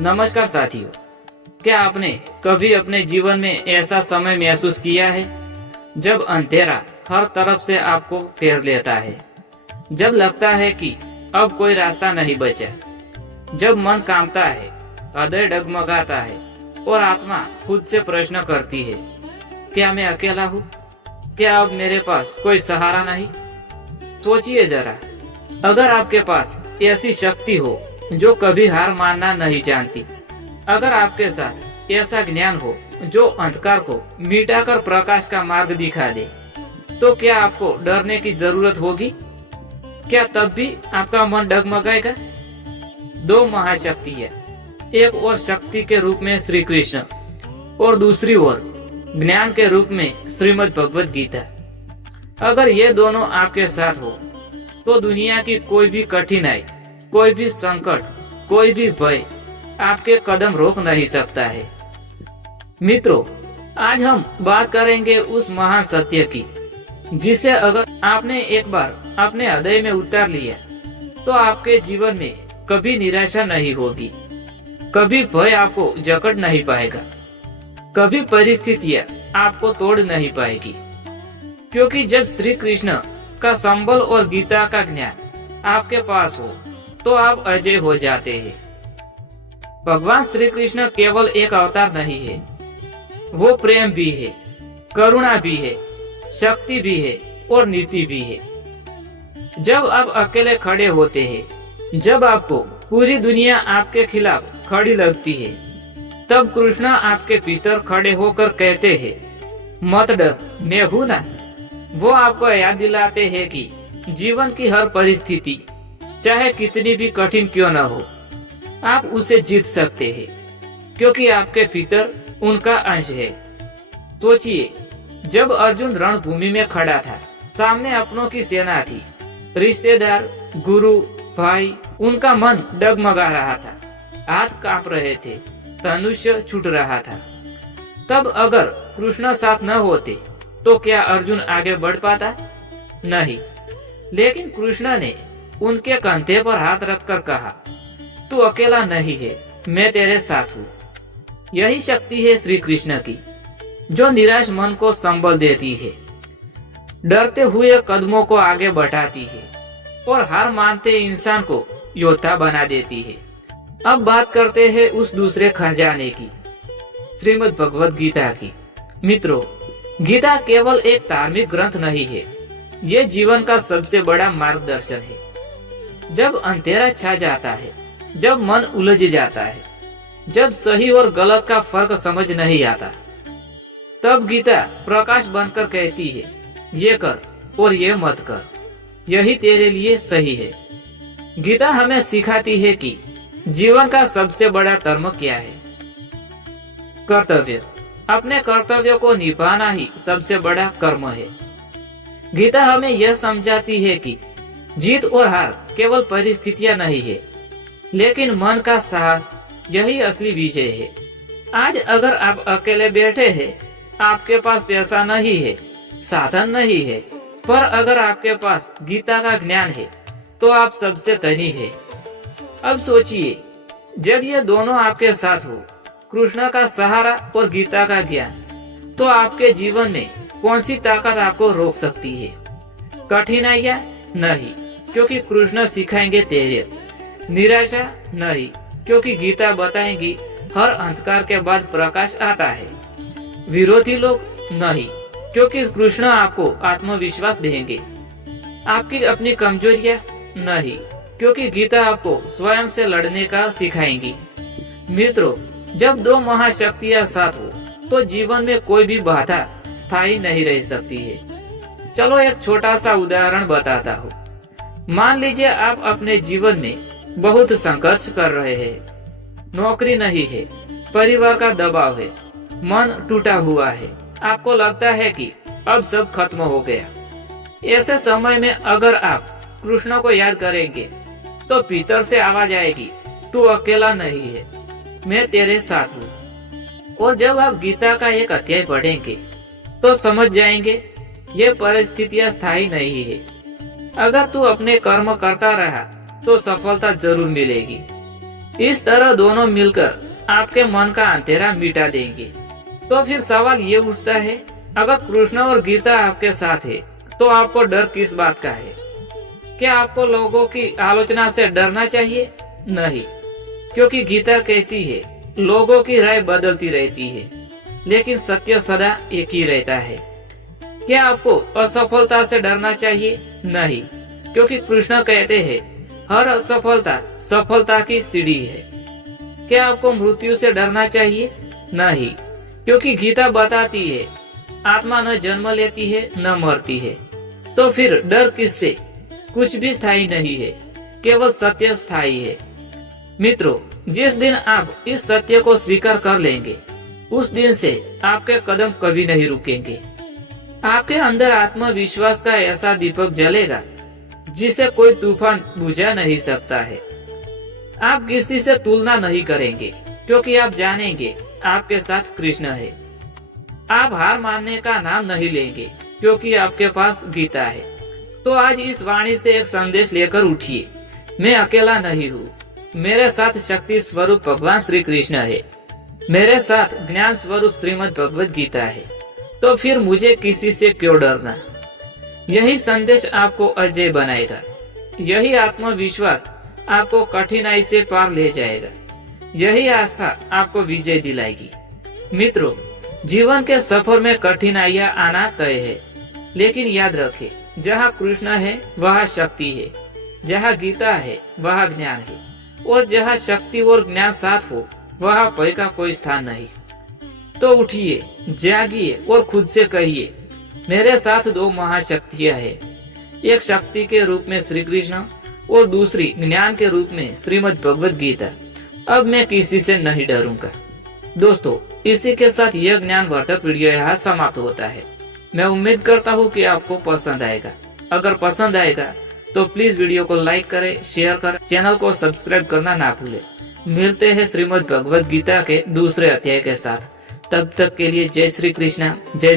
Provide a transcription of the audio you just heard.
नमस्कार साथियों, क्या आपने कभी अपने जीवन में ऐसा समय महसूस किया है जब अंधेरा हर तरफ से आपको घेर लेता है, जब लगता है कि अब कोई रास्ता नहीं बचा, जब मन कांपता है, हृदय डगमगाता है और आत्मा खुद से प्रश्न करती है, क्या मैं अकेला हूँ? क्या अब मेरे पास कोई सहारा नहीं? सोचिए जरा, अगर आपके पास ऐसी शक्ति हो जो कभी हार मानना नहीं जानती, अगर आपके साथ ऐसा ज्ञान हो जो अंधकार को मिटाकर प्रकाश का मार्ग दिखा दे, तो क्या आपको डरने की जरूरत होगी? क्या तब भी आपका मन डगमगाएगा? दो महाशक्तियां, एक और शक्ति के रूप में श्री कृष्ण और दूसरी ओर ज्ञान के रूप में श्रीमद् भगवद गीता। अगर ये दोनों आपके साथ हो तो दुनिया की कोई भी कठिनाई, कोई भी संकट, कोई भी भय आपके कदम रोक नहीं सकता है। मित्रों, आज हम बात करेंगे उस महान सत्य की जिसे अगर आपने एक बार अपने हृदय में उतार लिया तो आपके जीवन में कभी निराशा नहीं होगी, कभी भय आपको जकड़ नहीं पाएगा, कभी परिस्थितियां आपको तोड़ नहीं पाएगी। क्योंकि जब श्री कृष्ण का संबल और गीता का ज्ञान आपके पास हो तो आप अजय हो जाते हैं। भगवान श्री कृष्ण केवल एक अवतार नहीं है, वो प्रेम भी है, करुणा भी है, शक्ति भी है और नीति भी है। जब आप अकेले खड़े होते हैं, जब आपको पूरी दुनिया आपके खिलाफ खड़ी लगती है, तब कृष्ण आपके भीतर खड़े होकर कहते हैं, मत डर, मैं हूं ना। वो आपको याद दिलाते हैं कि जीवन की हर परिस्थिति चाहे कितनी भी कठिन क्यों न हो, आप उसे जीत सकते हैं, क्योंकि आपके भीतर उनका अंश है। सोचिए, जब अर्जुन रणभूमि में खड़ा था, सामने अपनों की सेना थी, रिश्तेदार, गुरु, भाई, उनका मन डगमगा रहा था, हाथ कांप रहे थे, धनुष छूट रहा था। तब अगर कृष्ण साथ न होते तो क्या अर्जुन आगे बढ़ पाता? नहीं। लेकिन कृष्ण ने उनके कंधे पर हाथ रखकर कहा, तू अकेला नहीं है, मैं तेरे साथ हूँ। यही शक्ति है श्री कृष्ण की, जो निराश मन को संबल देती है, डरते हुए कदमों को आगे बढ़ाती है और हार मानते इंसान को योद्धा बना देती है। अब बात करते हैं उस दूसरे खजाने की, श्रीमद् भगवद गीता की। मित्रों, गीता केवल एक धार्मिक ग्रंथ नहीं है, ये जीवन का सबसे बड़ा मार्गदर्शन है। जब अंधेरा छा जाता है, जब मन उलझ जाता है, जब सही और गलत का फर्क समझ नहीं आता, तब गीता प्रकाश बनकर कहती है, ये कर और ये मत कर, यही तेरे लिए सही है। गीता हमें सिखाती है कि जीवन का सबसे बड़ा धर्म क्या है। कर्तव्य। अपने कर्तव्य को निभाना ही सबसे बड़ा कर्म है। गीता हमें यह समझाती है कि जीत और हार केवल परिस्थितियां नहीं है, लेकिन मन का साहस, यही असली विजय है। आज अगर आप अकेले बैठे हैं, आपके पास पैसा नहीं है, साधन नहीं है, पर अगर आपके पास गीता का ज्ञान है तो आप सबसे धनी है। अब सोचिए, जब ये दोनों आपके साथ हो, कृष्ण का सहारा और गीता का ज्ञान, तो आपके जीवन में कौन सी ताकत आपको रोक सकती है? कठिनाइयां? नहीं, क्योंकि कृष्ण सिखाएंगे धैर्य। निराशा? नहीं, क्योंकि गीता बताएंगी हर अंधकार के बाद प्रकाश आता है। विरोधी लोग? नहीं, क्योंकि कृष्ण आपको आत्मविश्वास देंगे। आपकी अपनी कमजोरियां? नहीं, क्योंकि गीता आपको स्वयं से लड़ने का सिखाएंगी। मित्रों, जब दो महाशक्तियां साथ हो तो जीवन में कोई भी बाधा स्थायी नहीं रह सकती है। चलो एक छोटा सा उदाहरण बताता हूँ। मान लीजिए आप अपने जीवन में बहुत संघर्ष कर रहे हैं, नौकरी नहीं है, परिवार का दबाव है, मन टूटा हुआ है, आपको लगता है कि अब सब खत्म हो गया। ऐसे समय में अगर आप कृष्ण को याद करेंगे तो भीतर से आवाज आएगी, तू अकेला नहीं है, मैं तेरे साथ हूँ। और जब आप गीता का एक अध्याय पढ़ेंगे तो समझ जाएंगे ये परिस्थितियां स्थायी नहीं है। अगर तू अपने कर्म करता रहा तो सफलता जरूर मिलेगी। इस तरह दोनों मिलकर आपके मन का अंधेरा मिटा देंगे। तो फिर सवाल ये उठता है, अगर कृष्ण और गीता आपके साथ है तो आपको डर किस बात का है? क्या आपको लोगों की आलोचना से डरना चाहिए? नहीं, क्योंकि गीता कहती है लोगों की राय बदलती रहती है, लेकिन सत्य सदा एक ही रहता है। क्या आपको असफलता से डरना चाहिए? नहीं, क्योंकि कृष्ण कहते हैं हर असफलता सफलता की सीढ़ी है। क्या आपको मृत्यु से डरना चाहिए? नहीं, क्योंकि गीता बताती है आत्मा न जन्म लेती है न मरती है। तो फिर डर किससे? कुछ भी स्थायी नहीं है, केवल सत्य स्थायी है। मित्रों, जिस दिन आप इस सत्य को स्वीकार कर लेंगे, उस दिन से आपके कदम कभी नहीं रुकेंगे। आपके अंदर आत्मविश्वास का ऐसा दीपक जलेगा जिसे कोई तूफान बुझा नहीं सकता है। आप किसी से तुलना नहीं करेंगे, क्योंकि आप जानेंगे आपके साथ कृष्ण है। आप हार मानने का नाम नहीं लेंगे, क्योंकि आपके पास गीता है। तो आज इस वाणी से एक संदेश लेकर उठिए, मैं अकेला नहीं हूँ, मेरे साथ शक्ति स्वरूप भगवान श्री कृष्ण है, मेरे साथ ज्ञान स्वरूप श्रीमद् भगवद गीता है। तो फिर मुझे किसी से क्यों डरना? यही संदेश आपको अजय बनाएगा। यही आत्मविश्वास आपको कठिनाई से पार ले जाएगा। यही आस्था आपको विजय दिलाएगी। मित्रों, जीवन के सफर में कठिनाइयां आना तय है, लेकिन याद रखें, जहाँ कृष्ण है वहाँ शक्ति है, जहाँ गीता है वहाँ ज्ञान है, और जहाँ शक्ति और ज्ञान साथ हो वहाँ भय का कोई स्थान नहीं। तो उठिए, जागिए और खुद से कहिए, मेरे साथ दो महाशक्तियां हैं, एक शक्ति के रूप में श्री कृष्ण और दूसरी ज्ञान के रूप में श्रीमद् भगवद गीता। अब मैं किसी से नहीं डरूंगा। दोस्तों, इसी के साथ यह ज्ञानवर्धक वीडियो यहाँ समाप्त होता है। मैं उम्मीद करता हूँ कि आपको पसंद आएगा। अगर पसंद आएगा तो प्लीज वीडियो को लाइक करें, शेयर करें, चैनल को सब्सक्राइब करना ना भूलें। मिलते हैं श्रीमद् भगवद गीता के दूसरे अध्याय के साथ। तब तक के लिए जय श्री कृष्ण, जय